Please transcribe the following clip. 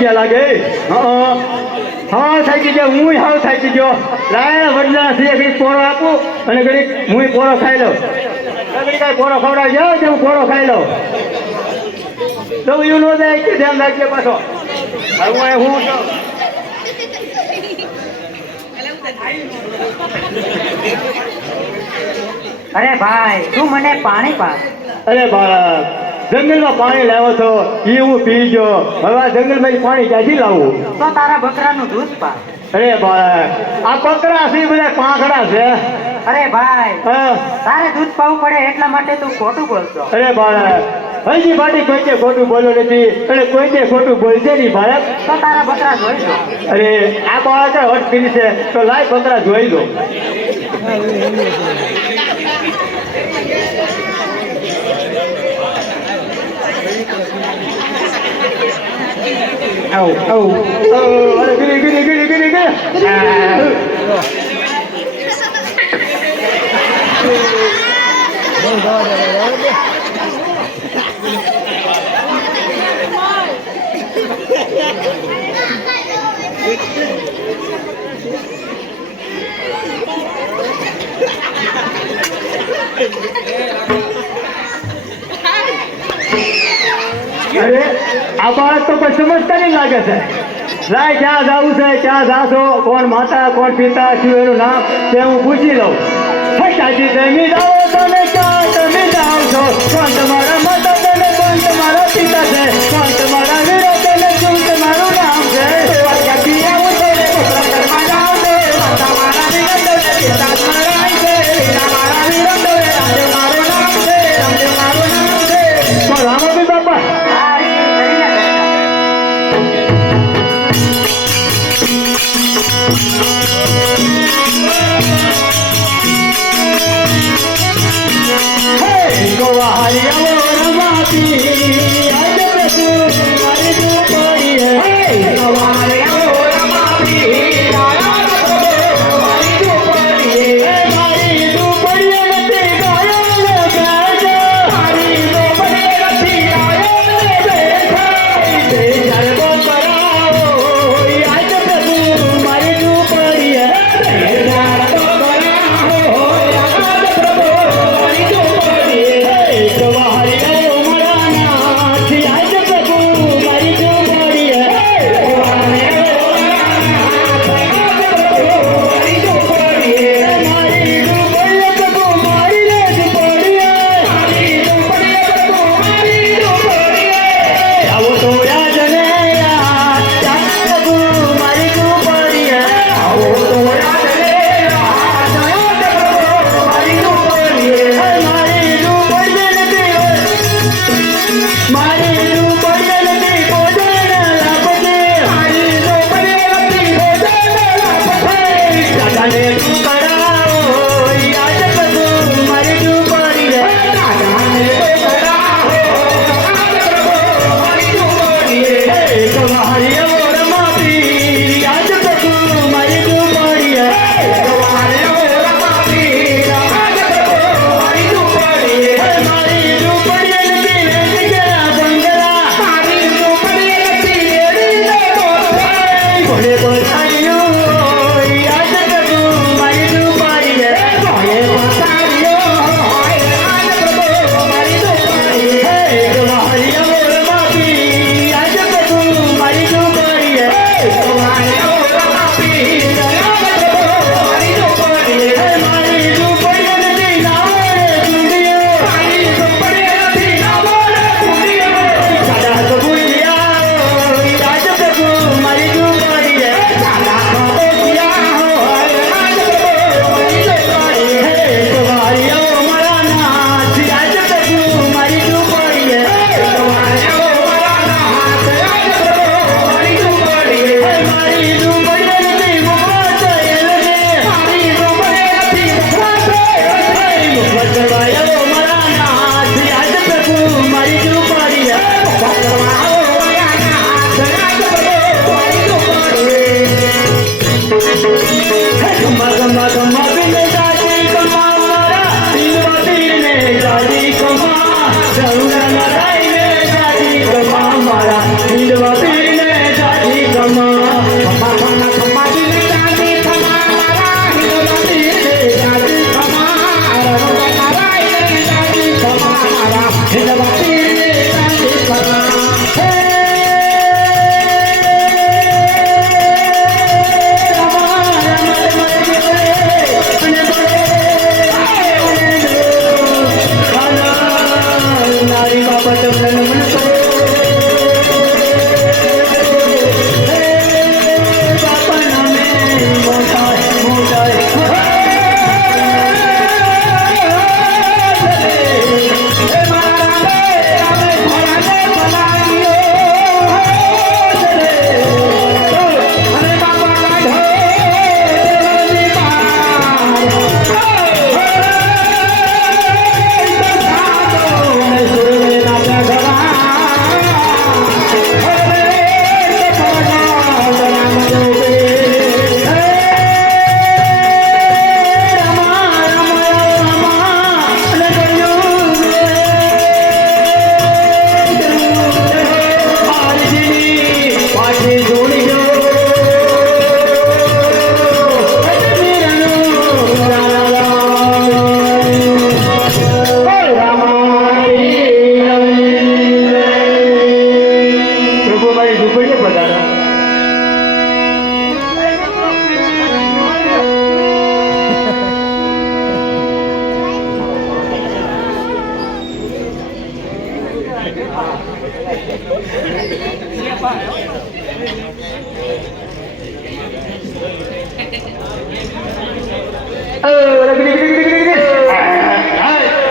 ગયા લાગે હા થાકી ગયો હું હાવ થાકી ગયો લાય વડલા છે ઘડી પોરો આપું અને ઘડી હું પોરો ખાઈ લઉં ઘડી કાંઈ પોરો ખવડાવી જાઓ તો હું પોરો ખાઈ લઉં તો એવું ન જાય કે ધ્યાન રાખજે પાછો હવે હું અરે ભાઈ તું મને પાણી પા અરે બાળક જંગલમાં પાણી લાવ્યો છો એ હું પી ગયો હવે આ જંગલમાં પાણી ક્યાંથી લાવું તો તારા બકરાનું દૂધ પા અરે બાળક આ બકરા છે બધા પાંખડા છે અરે ભાઈ હા તારે દૂધ પાવું પડે એટલા માટે તું ખોટું બોલતો અરે બાળક હજી બાટી કોઈ ખોટું બોલ્યો નથી અને કોઈ ખોટું બોલશે નહીં બાળક તો તારા બકરા જોઈ દો અરે આ બાળક હટ કરી છે તો લાય બકરા જોઈ દો અરે ગીરી અરે આ બાળક તો કોઈ સમજતા નહીં લાગે છે લાય ક્યાં જવું છે ક્યાં જાશો કોણ માતા કોણ પિતા શું એનું નામ તે હું પૂછી લઉં ફટાજી તમે જાઓ તમે ક્યાં તમે જાઓ છો કોણ તમારા માતા છે કોણ તમારા પિતા છે કોણ તમારા વીરો છે શું તમારું નામ છે રામાબી બાપા Mother,